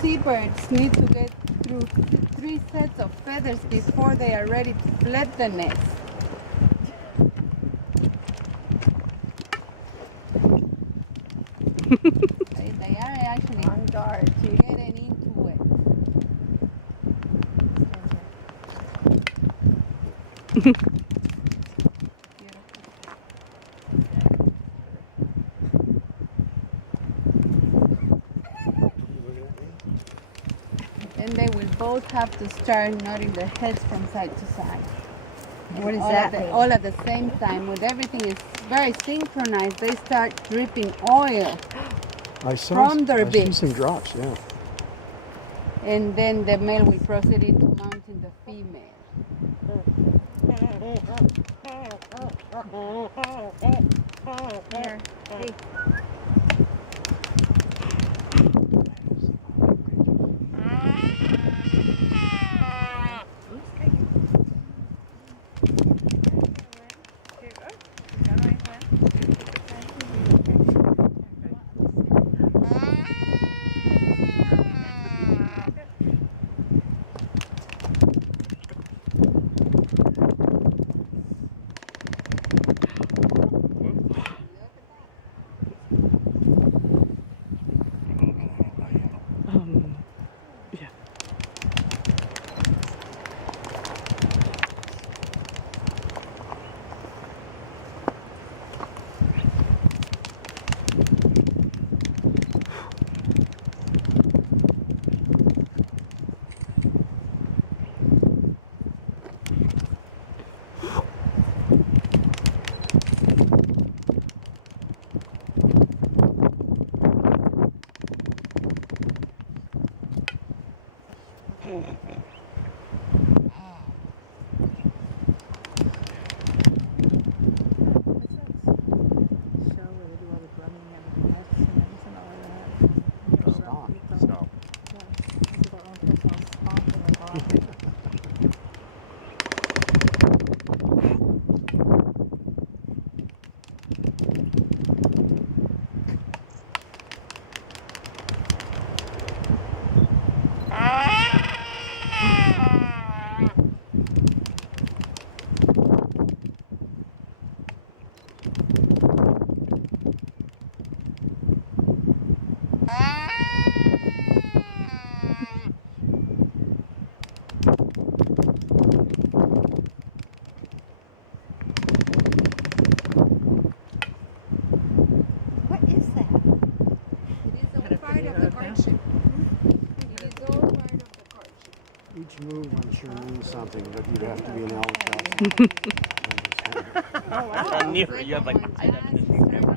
Seabirds need to get through 3 sets of feathers before they are ready to fled the nest. They are actually on guard to getting into it. Then they will both have to start nodding their heads from side to side. What does that mean? All at the same time. When everything is very synchronized, they start dripping oil from their beaks. I see some drops, yeah. And then the male will proceed into mounting the female. Here. Hey. Each move, I'm sure, means something, but you'd have to be an elf. Oh, wow. I'm near you. Have like I have this camera.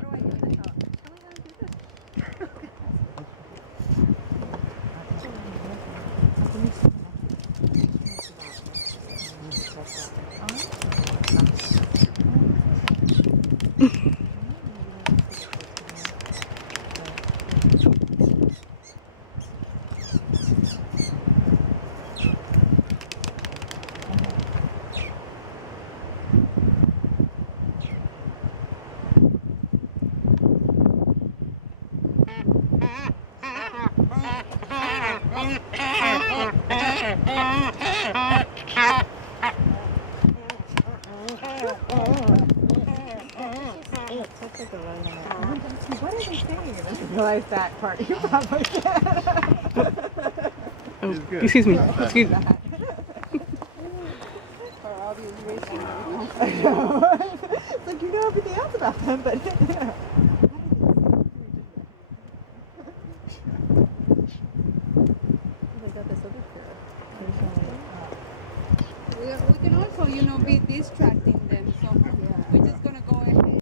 What are they saying? I didn't realize that part. You probably Oh, excuse me. Excuse me. For obvious reasons. I know. It's like you know everything else about them, but yeah. We can also, be distracting them. So we're just gonna go ahead.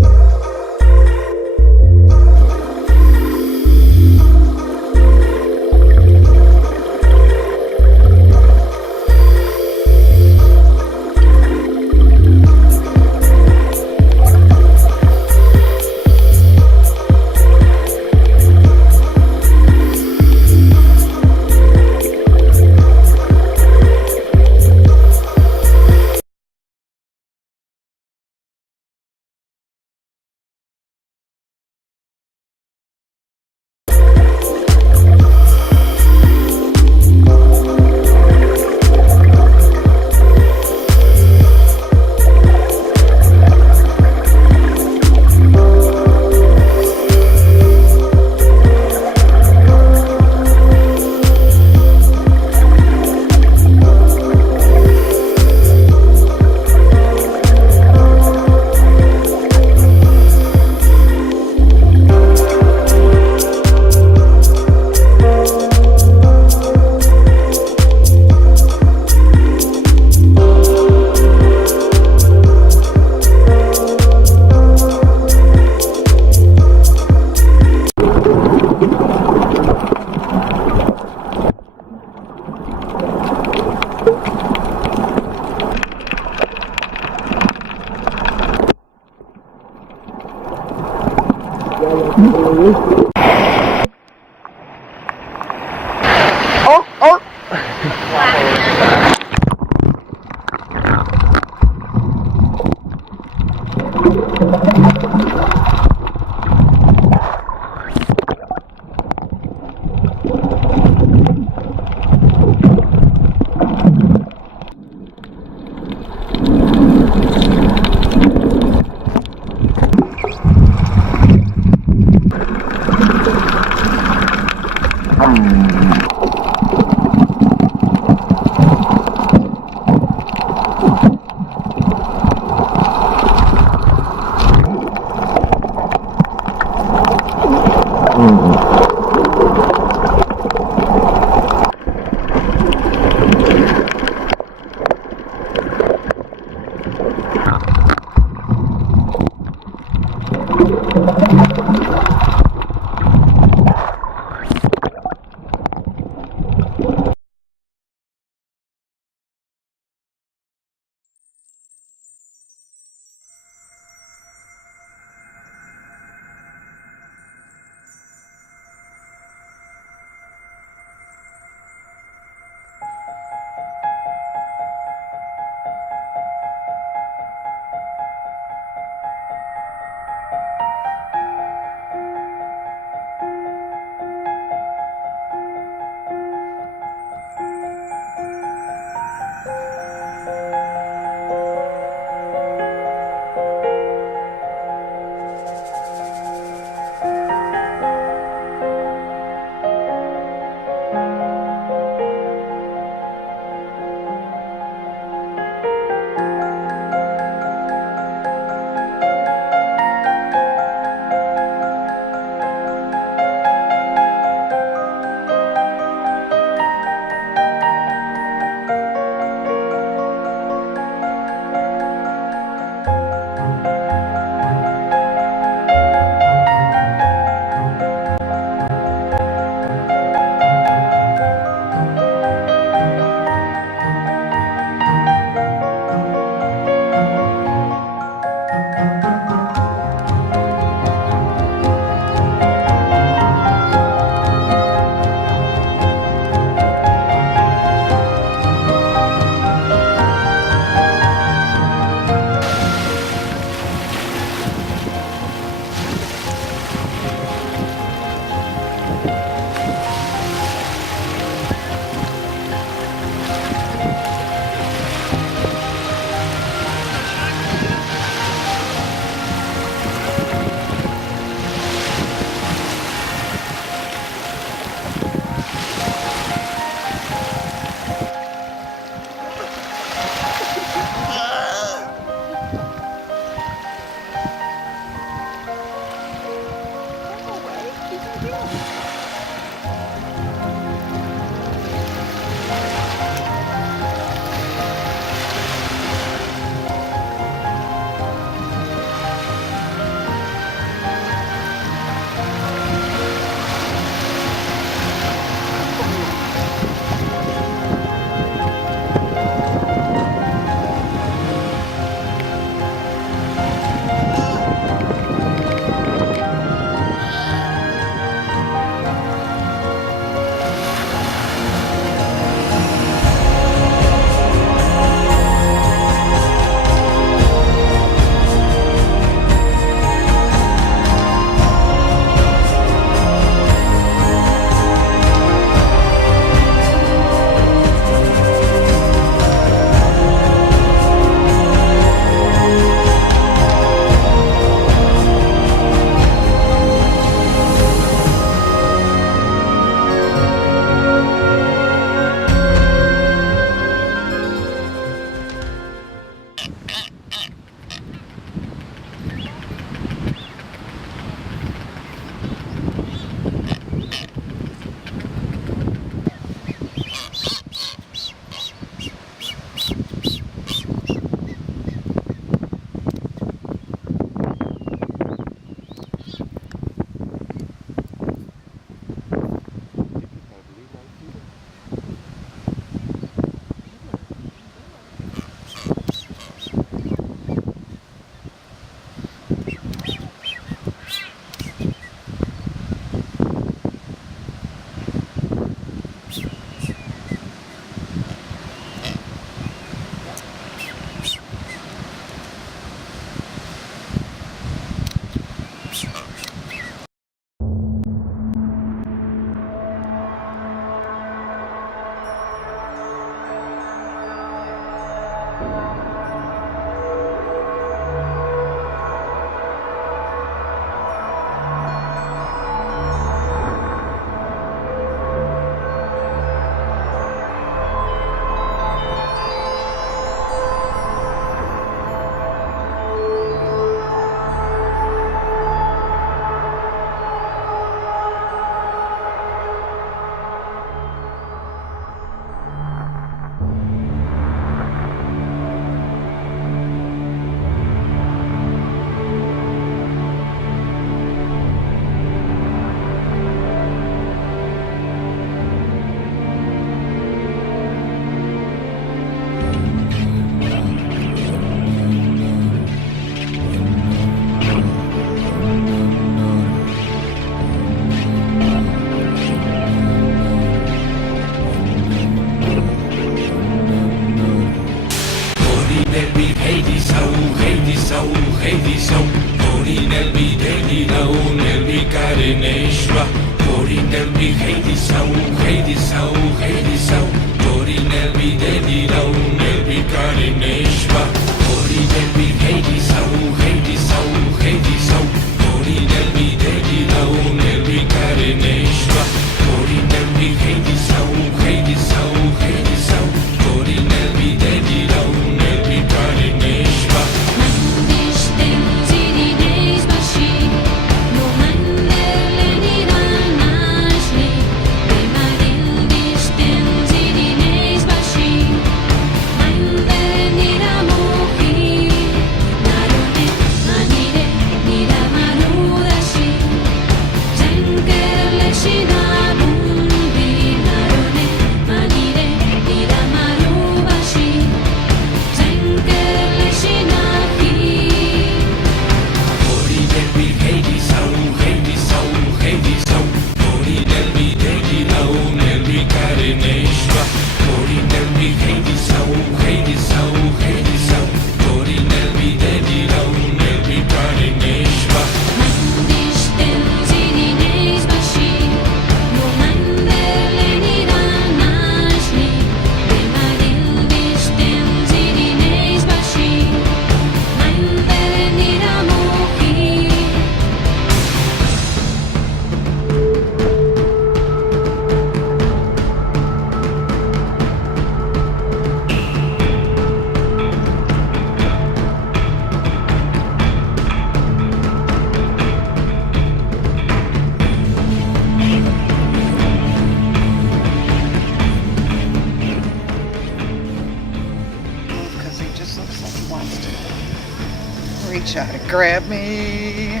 Reach out and grab me.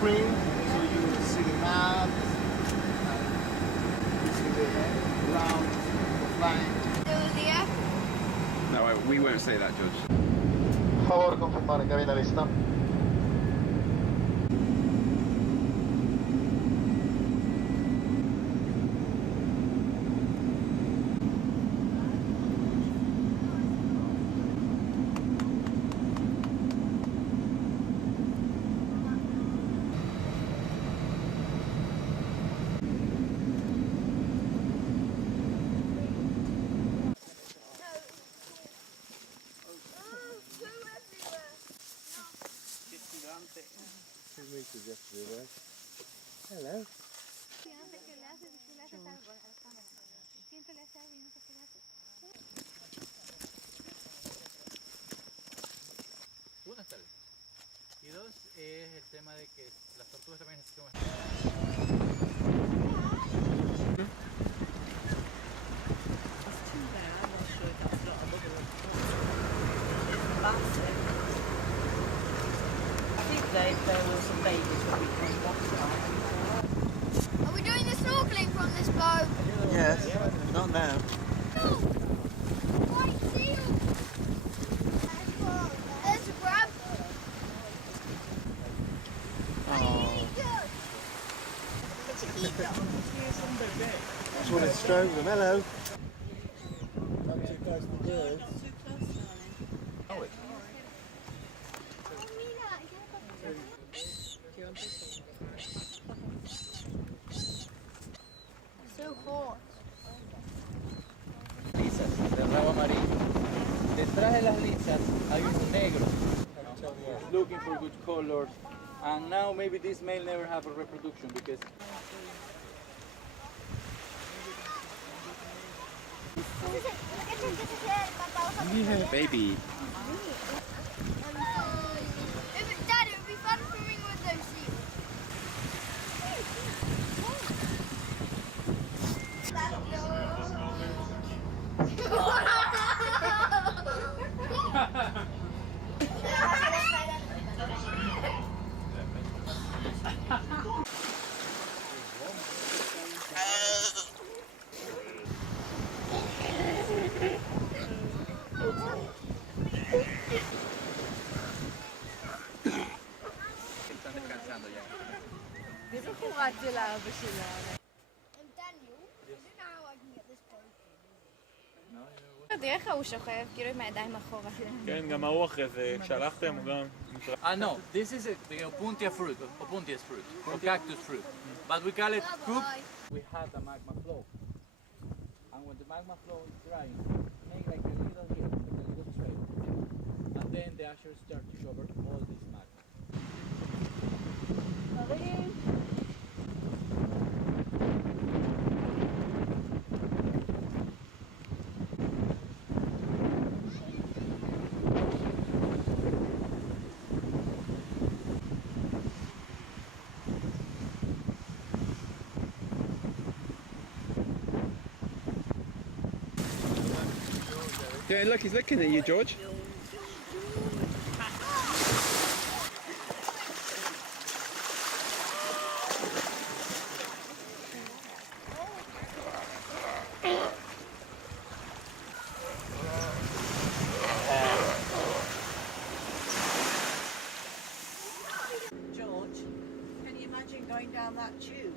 Spring, so you see the map, you see the ground, the flying. We won't say that, Judge. Favor confirmare cabina lista. Hello. Buenas tardes. Y dos es el tema de que las tortugas también necesitan Are we doing the snorkeling from this boat? Yes, not now. White seal! There's a crab! That's when it strokes them. Hello. Not too close to do it. So hot. lisas del rabo amarillo. Detrás de las lisas hay un negro. Looking for good colors. And now maybe this male never have a reproduction because Baby. Dad, it would be fun swimming with those seals. están descansando ya. איזה חורת של האבא שלה. Daniel, I don't know how I can get this boat. תראה איך הוא שוכב, כאילו עם הידיים אחורה. כן, גם ההוא אחרי זה, כשהלכתם הוא גם... No, this is the opuntia fruit, opuntia's fruit, or cactus fruit. But we call it cook. We had a magma flow. And when the magma flow is drying, make like a little hill, like a little trail. And then the ashes start to cover all this magma. Yeah, look, he's looking at you, George. George, can you imagine going down that tube?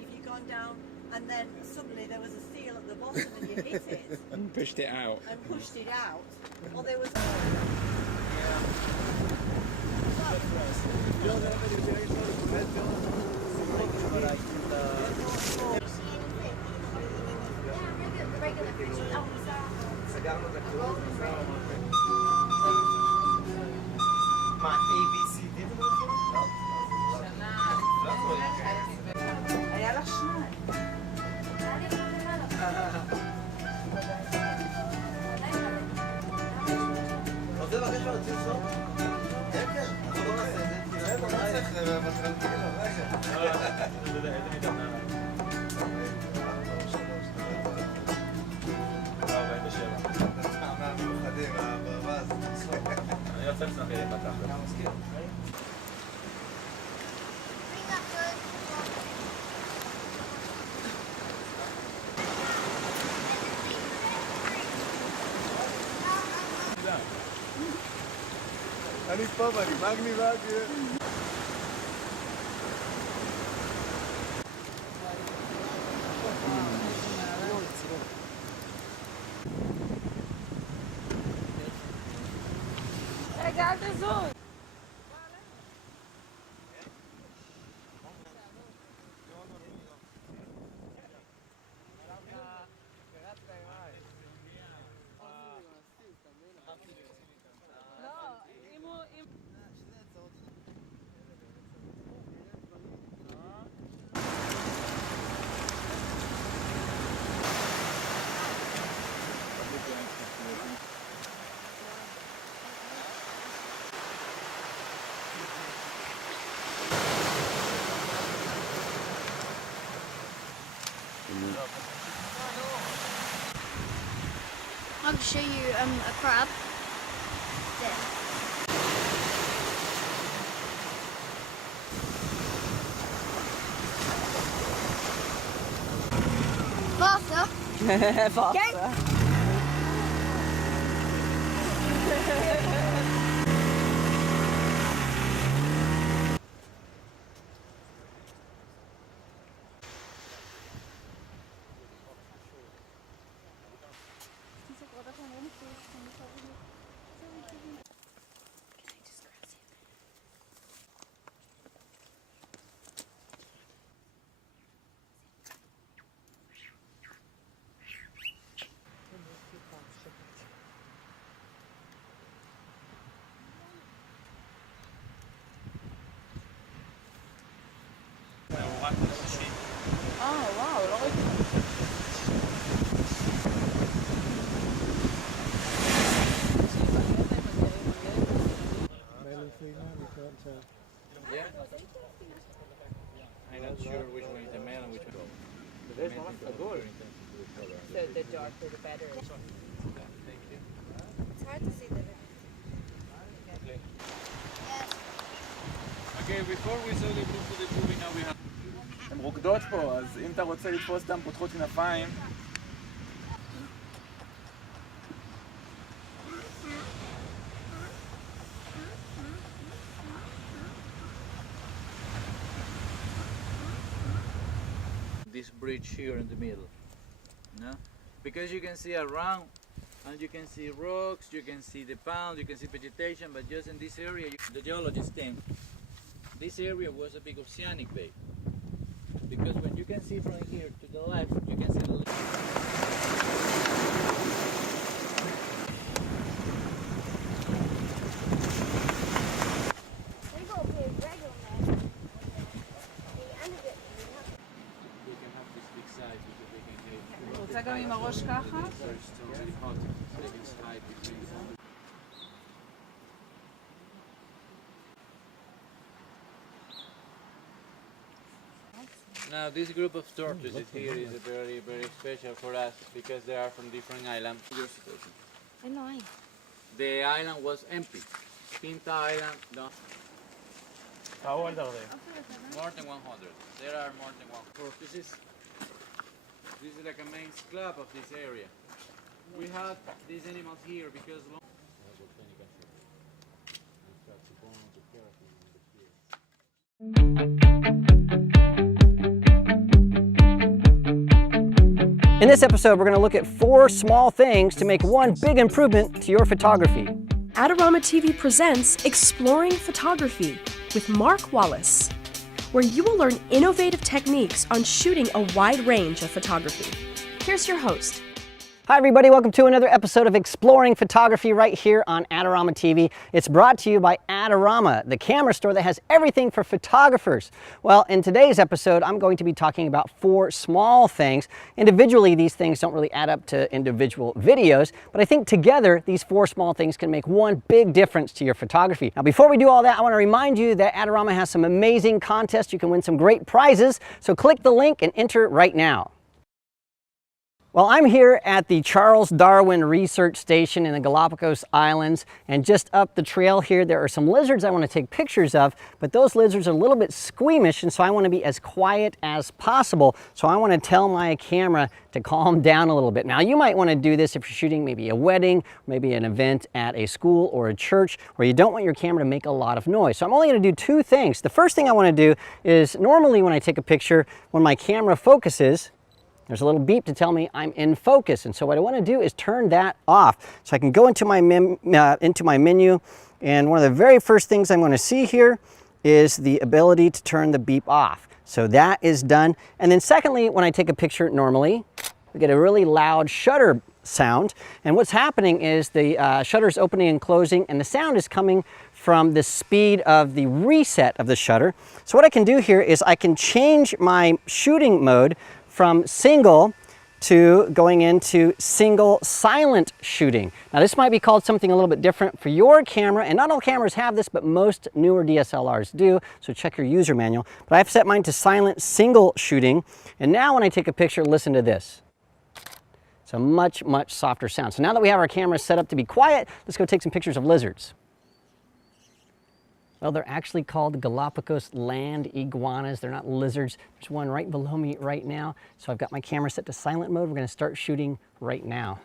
If you'd gone down and then suddenly there was a seal at the bottom and you hit it And pushed it out. and pushed it out, or there was... My ABCD היה לך שניים. רוצה לבקש לו להוציא סוף? כן, כן. אנחנו לא נעשה את זה. כי לא צריך מתחיל רגע. מהמיוחדים, הברווז. אני רוצה לצנחי בתחת. גם מזכיר. Bring that bird. אני פה ואני מגניבה, רגע, אל תזוז. I'll show you a crab. There. Faster. Faster. וואו, לא ראיתי. I'm not sure which one is the male and which one is the female. So the darker the better. Thank you. It's hard to see the Okay, before we slowly move to the movie, now we have... הן רוקדות פה, אז אם אתה רוצה לתפוס אותן פותחות כנפיים. This bridge here in the middle, no? Because you can see around and you can see rocks, you can see the pound, you can see vegetation, but just in this area, the geologists think this area was a big oceanic bay. Because when you can see from here to the left, you can see the רוצה גם עם הראש ככה? Now this group of tortoises here is very, very special for us because they are from different islands. I know. The island was empty. Quinta Island, no. How old are they? More than 100. There are more than 100. This is like a main club of this area. We have these animals here because In this episode, we're going to look at 4 small things to make one big improvement to your photography. Adorama TV presents Exploring Photography with Mark Wallace, where you will learn innovative techniques on shooting a wide range of photography. Here's your host. Hi everybody, welcome to another episode of Exploring Photography right here on Adorama TV. It's brought to you by Adorama, the camera store that has everything for photographers. Well, in today's episode, I'm going to be talking about 4 small things. Individually, these things don't really add up to individual videos, but I think together, these 4 small things can make one big difference to your photography. Now, before we do all that, I want to remind you that Adorama has some amazing contests. You can win some great prizes, so click the link and enter right now. Well, I'm here at the Charles Darwin Research Station in the Galapagos Islands, and just up the trail here there are some lizards I want to take pictures of, but those lizards are a little bit squeamish, and so I want to be as quiet as possible. So I want to tell my camera to calm down a little bit. Now you might want to do this if you're shooting maybe a wedding, maybe an event at a school or a church where you don't want your camera to make a lot of noise. So I'm only going to do two things. The first thing I want to do is, normally when I take a picture, when my camera focuses, there's a little beep to tell me I'm in focus. And so what I want to do is turn that off. So I can go into my menu, and one of the very first things I'm going to see here is the ability to turn the beep off. So that is done. And then secondly, when I take a picture normally, we get a really loud shutter sound. And what's happening is the shutter is opening and closing, and the sound is coming from the speed of the reset of the shutter. So what I can do here is I can change my shooting mode from single to going into single silent shooting. Now this might be called something a little bit different for your camera, and not all cameras have this, but most newer DSLRs do, so check your user manual. But I've set mine to silent single shooting, and now when I take a picture, listen to this. It's a much, much softer sound. So now that we have our camera set up to be quiet, let's go take some pictures of lizards. Well, they're actually called Galapagos land iguanas. They're not lizards. There's one right below me right now. So I've got my camera set to silent mode. We're going to start shooting right now.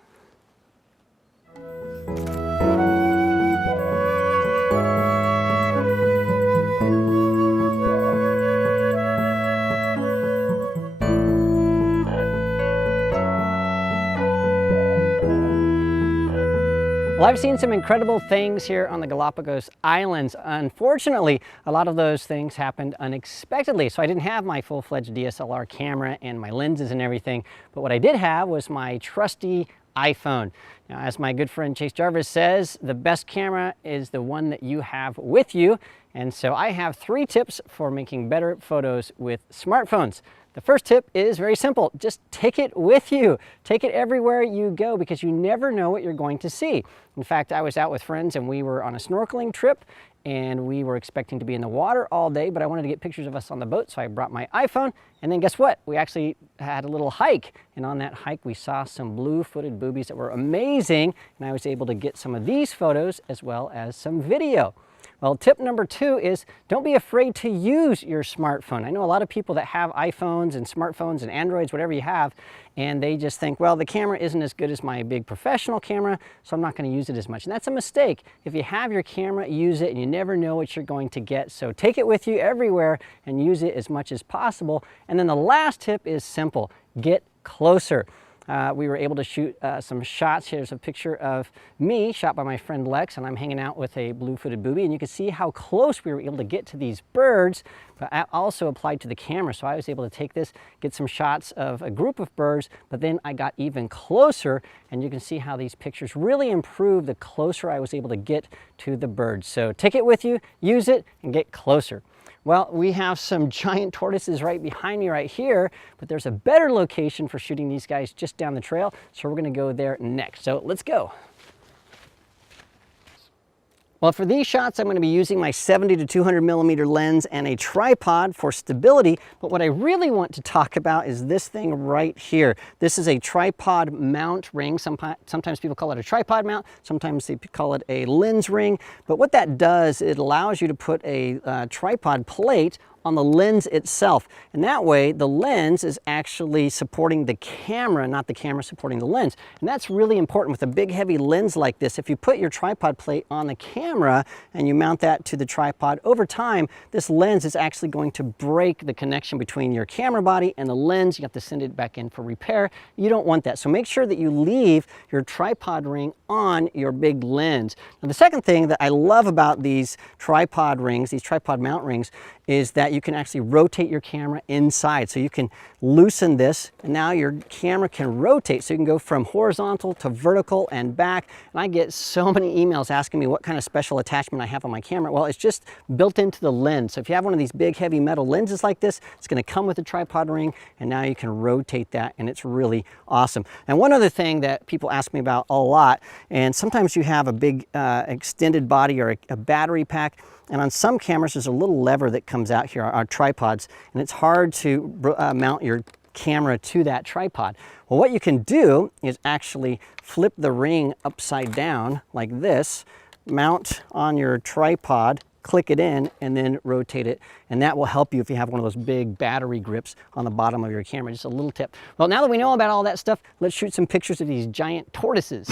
Well, I've seen some incredible things here on the Galapagos Islands. Unfortunately, a lot of those things happened unexpectedly. So I didn't have my full-fledged DSLR camera and my lenses and everything, but what I did have was my trusty iPhone. Now, as my good friend Chase Jarvis says, the best camera is the one that you have with you. And so I have 3 tips for making better photos with smartphones. The first tip is very simple. Just take it with you. Take it everywhere you go, because you never know what you're going to see. In fact, I was out with friends and we were on a snorkeling trip, and we were expecting to be in the water all day, but I wanted to get pictures of us on the boat, so I brought my iPhone. And then guess what? We actually had a little hike, and on that hike we saw some blue-footed boobies that were amazing, and I was able to get some of these photos as well as some video. Well, tip number 2 is don't be afraid to use your smartphone. I know a lot of people that have iPhones and smartphones and Androids, whatever you have, and they just think, well, the camera isn't as good as my big professional camera, so I'm not going to use it as much. And that's a mistake. If you have your camera, use it, and you never know what you're going to get. So take it with you everywhere and use it as much as possible. And then the last tip is simple. Get closer. We were able to shoot some shots. Here's a picture of me shot by my friend Lex, and I'm hanging out with a blue-footed booby, and you can see how close we were able to get to these birds, but I also applied to the camera. So I was able to take this, get some shots of a group of birds, but then I got even closer, and you can see how these pictures really improve the closer I was able to get to the birds. So take it with you, use it, and get closer. Well, we have some giant tortoises right behind me right here, but there's a better location for shooting these guys just down the trail, so we're going to go there next. So let's go. Well, for these shots, I'm going to be using my 70 to 200 millimeter lens and a tripod for stability. But what I really want to talk about is this thing right here. This is a tripod mount ring. Sometimes people call it a tripod mount. Sometimes they call it a lens ring. But what that does, it allows you to put a tripod plate on the lens itself. And that way the lens is actually supporting the camera, not the camera supporting the lens. And that's really important with a big heavy lens like this. If you put your tripod plate on the camera and you mount that to the tripod, over time this lens is actually going to break the connection between your camera body and the lens. You have to send it back in for repair. You don't want that. So make sure that you leave your tripod ring on your big lens. Now the second thing that I love about these tripod rings, these tripod mount rings, is that you can actually rotate your camera inside. So you can loosen this, and now your camera can rotate. So you can go from horizontal to vertical and back. And I get so many emails asking me what kind of special attachment I have on my camera. Well, it's just built into the lens. So if you have one of these big heavy metal lenses like this, it's going to come with a tripod ring, and now you can rotate that, and it's really awesome. And one other thing that people ask me about a lot, and sometimes you have a big extended body or a battery pack, and on some cameras there's a little lever that comes out here, our tripods, and it's hard to mount your camera to that tripod. Well, what you can do is actually flip the ring upside down like this, mount on your tripod, click it in, and then rotate it. And that will help you if you have one of those big battery grips on the bottom of your camera. Just a little tip. Well, now that we know about all that stuff, let's shoot some pictures of these giant tortoises.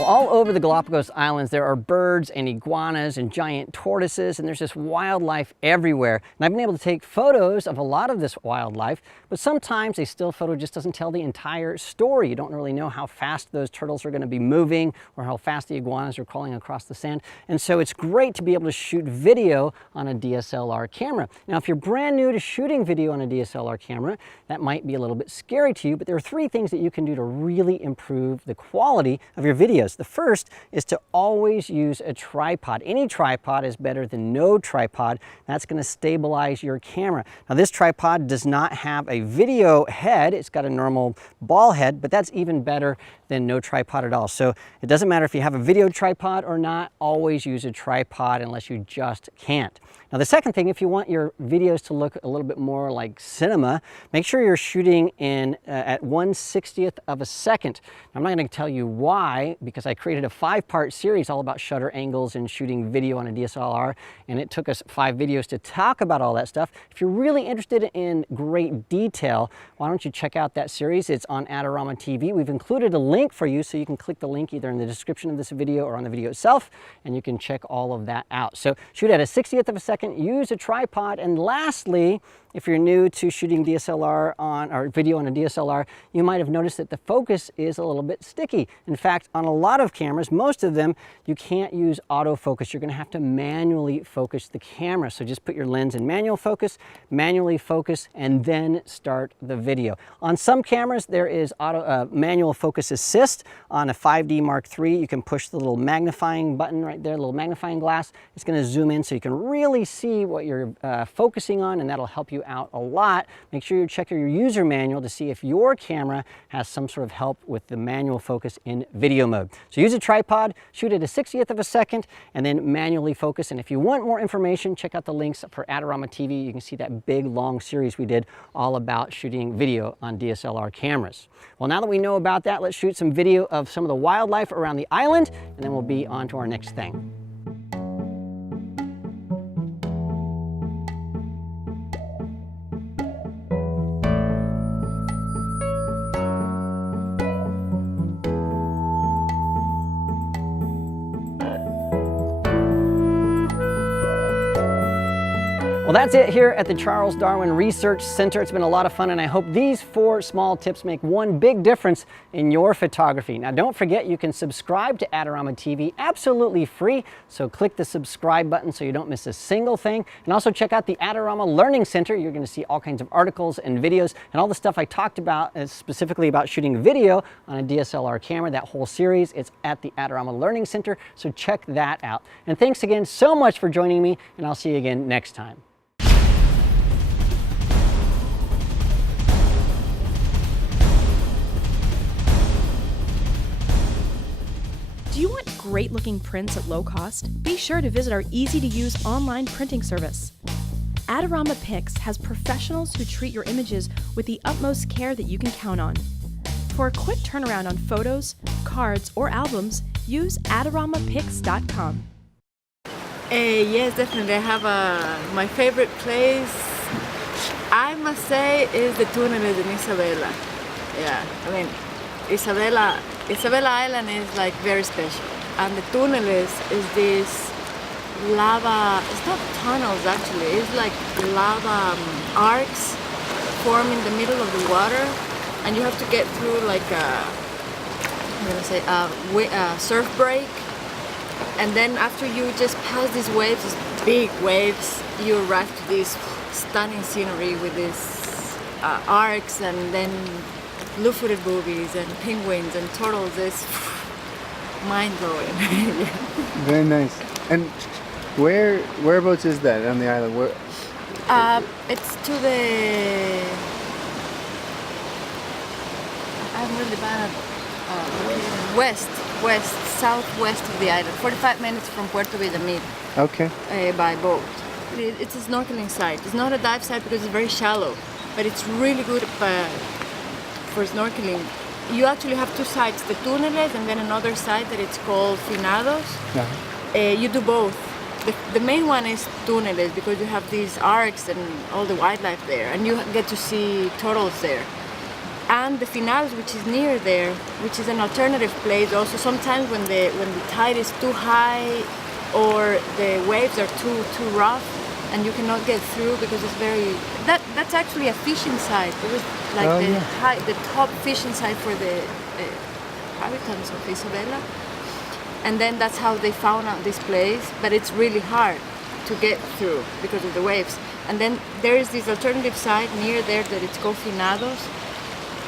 All over the Galapagos Islands, there are birds and iguanas and giant tortoises, and there's just wildlife everywhere. And I've been able to take photos of a lot of this wildlife, but sometimes a still photo just doesn't tell the entire story. You don't really know how fast those turtles are going to be moving or how fast the iguanas are crawling across the sand. And so it's great to be able to shoot video on a DSLR camera. Now, if you're brand new to shooting video on a DSLR camera, that might be a little bit scary to you, but there are 3 things that you can do to really improve the quality of your videos. The first is to always use a tripod. Any tripod is better than no tripod. That's going to stabilize your camera. Now, this tripod does not have a video head. It's got a normal ball head, but that's even better than no tripod at all. So it doesn't matter if you have a video tripod or not, always use a tripod unless you just can't. Now, the second thing, if you want your videos to look a little bit more like cinema, make sure you're shooting in at 1/60th of a second. Now, I'm not going to tell you why, because I created a 5-part series all about shutter angles and shooting video on a DSLR, and it took us 5 videos to talk about all that stuff. If you're really interested in great detail, why don't you check out that series? It's on Adorama TV. We've included a link for you, so you can click the link either in the description of this video or on the video itself, and you can check all of that out. So shoot at a 60th of a second, use a tripod, and lastly, if you're new to shooting DSLR or video on a DSLR, you might have noticed that the focus is a little bit sticky. In fact, on a lot of cameras, most of them, you can't use autofocus. You're going to have to manually focus the camera. So just put your lens in manual focus, manually focus, and then start the video. On some cameras, there is manual focus assist. On a 5D Mark III, you can push the little magnifying button right there, little magnifying glass. It's going to zoom in so you can really see what you're focusing on, and that'll help you out a lot. Make sure you check your user manual to see if your camera has some sort of help with the manual focus in video mode. So use a tripod, shoot at a 60th of a second, and then manually focus. And if you want more information, check out the links for Adorama TV. You can see that big, long series we did all about shooting video on DSLR cameras. Well, now that we know about that, let's shoot some video of some of the wildlife around the island, and then we'll be on to our next thing. Well, that's it here at the Charles Darwin Research Center. It's been a lot of fun, and I hope these 4 small tips make one big difference in your photography. Now, don't forget you can subscribe to Adorama TV absolutely free, so click the subscribe button so you don't miss a single thing. And also check out the Adorama Learning Center. You're going to see all kinds of articles and videos and all the stuff I talked about, specifically about shooting video on a DSLR camera, that whole series. It's at the Adorama Learning Center, so check that out. And thanks again so much for joining me, and I'll see you again next time. Do you want great looking prints at low cost? Be sure to visit our easy-to-use online printing service. Adorama Pix has professionals who treat your images with the utmost care that you can count on. For a quick turnaround on photos, cards, or albums, use AdoramaPix.com. Yes, definitely. I have my favorite place, I must say, is the tunnels in Isabela. Yeah, I mean, Isabela Island is like very special, and the tunnels is this lava, it's not tunnels actually, it's like lava arcs form in the middle of the water, and you have to get through like a surf break, and then after you just pass these waves, these big waves, you arrive to this stunning scenery with these arcs, and then blue-footed boobies and penguins and turtles. Is mind-blowing. Yeah. Very nice. And whereabouts is that on the island? Where? It's to the I'm really bad. Southwest of the island, 45 minutes from Puerto Villamil. Okay. By boat. It's a snorkeling site. It's not a dive site because it's very shallow, but it's really good for snorkeling. You actually have two sites, the Túneles and then another site that it's called Finados. You do both. The main one is Túneles because you have these arcs and all the wildlife there, and you get to see turtles there. And the Finados, which is near there, which is an alternative place. Also, sometimes when the tide is too high or the waves are too rough, and you cannot get through because it's very. That's actually a fishing site. It was like the top fishing site for the inhabitants of Isabela. And then that's how they found out this place, but it's really hard to get through because of the waves. And then there is this alternative site near there that it's called Finados,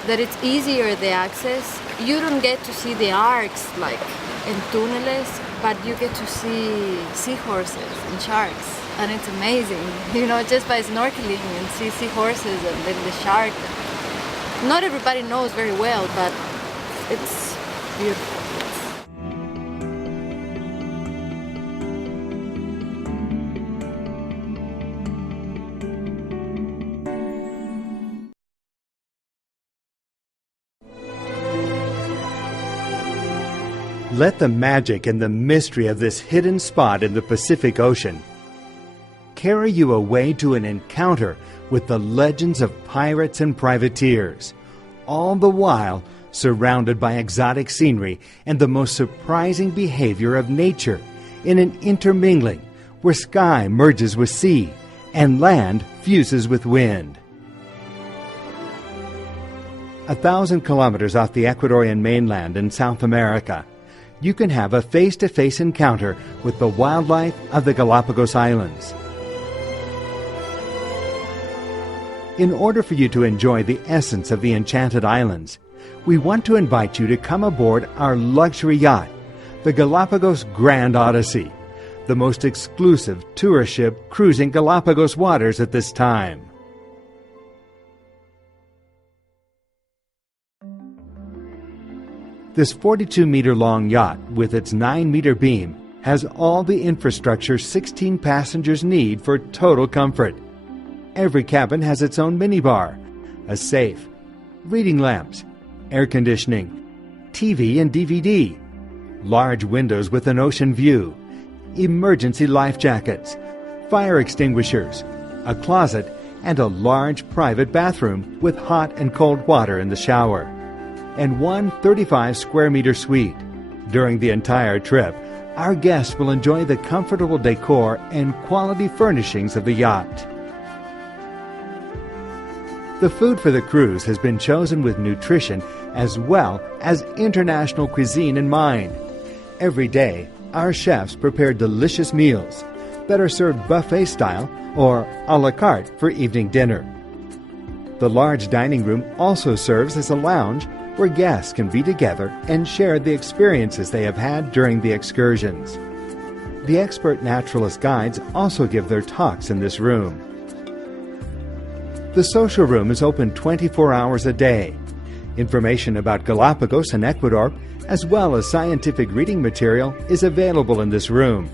that it's easier the access. You don't get to see the arcs like in Túneles, but you get to see seahorses and sharks, and it's amazing. You know, just by snorkeling and see seahorses and then the shark. Not everybody knows very well, but it's beautiful. Let the magic and the mystery of this hidden spot in the Pacific Ocean carry you away to an encounter with the legends of pirates and privateers, all the while surrounded by exotic scenery and the most surprising behavior of nature in an intermingling where sky merges with sea and land fuses with wind. 1,000 kilometers off the Ecuadorian mainland in South America, you can have a face-to-face encounter with the wildlife of the Galapagos Islands. In order for you to enjoy the essence of the enchanted islands, we want to invite you to come aboard our luxury yacht, the Galapagos Grand Odyssey, the most exclusive tourist ship cruising Galapagos waters at this time. This 42-meter-long yacht with its 9-meter beam has all the infrastructure 16 passengers need for total comfort. Every cabin has its own minibar, a safe, reading lamps, air conditioning, TV and DVD, large windows with an ocean view, emergency life jackets, fire extinguishers, a closet, and a large private bathroom with hot and cold water in the shower, and one 35-square-meter suite. During the entire trip, our guests will enjoy the comfortable decor and quality furnishings of the yacht. The food for the cruise has been chosen with nutrition as well as international cuisine in mind. Every day, our chefs prepare delicious meals that are served buffet style or a la carte for evening dinner. The large dining room also serves as a lounge where guests can be together and share the experiences they have had during the excursions. The expert naturalist guides also give their talks in this room. The social room is open 24 hours a day. Information about Galapagos and Ecuador, as well as scientific reading material, is available in this room.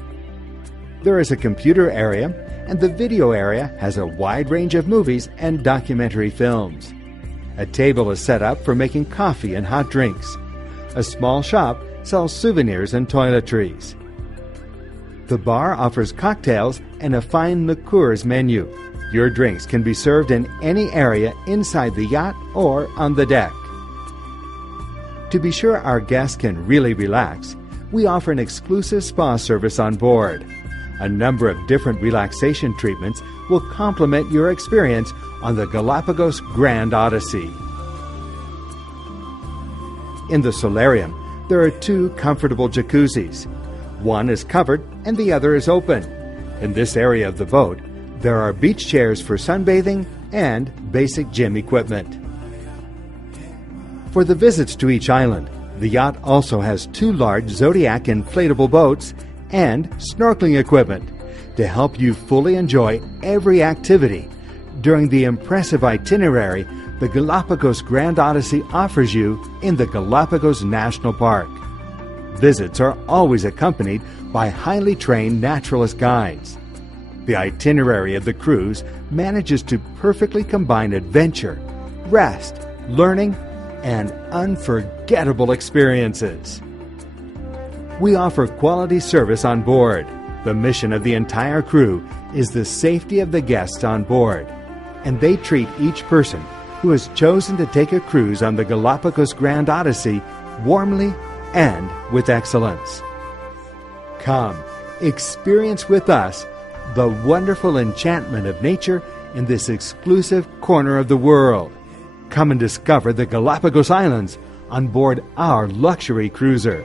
There is a computer area, and the video area has a wide range of movies and documentary films. A table is set up for making coffee and hot drinks. A small shop sells souvenirs and toiletries. The bar offers cocktails and a fine liqueurs menu. Your drinks can be served in any area inside the yacht or on the deck. To be sure our guests can really relax, we offer an exclusive spa service on board. A number of different relaxation treatments will complement your experience on the Galapagos Grand Odyssey. In the solarium, there are 2 comfortable jacuzzis. One is covered and the other is open. In this area of the boat, there are beach chairs for sunbathing and basic gym equipment. For the visits to each island, the yacht also has 2 large Zodiac inflatable boats and snorkeling equipment to help you fully enjoy every activity during the impressive itinerary the Galapagos Grand Odyssey offers you in the Galapagos National Park. Visits are always accompanied by highly trained naturalist guides. The itinerary of the cruise manages to perfectly combine adventure, rest, learning, and unforgettable experiences. We offer quality service on board. The mission of the entire crew is the safety of the guests on board, and they treat each person who has chosen to take a cruise on the Galapagos Grand Odyssey warmly and with excellence. Come, experience with us the wonderful enchantment of nature in this exclusive corner of the world. Come and discover the Galapagos Islands on board our luxury cruiser.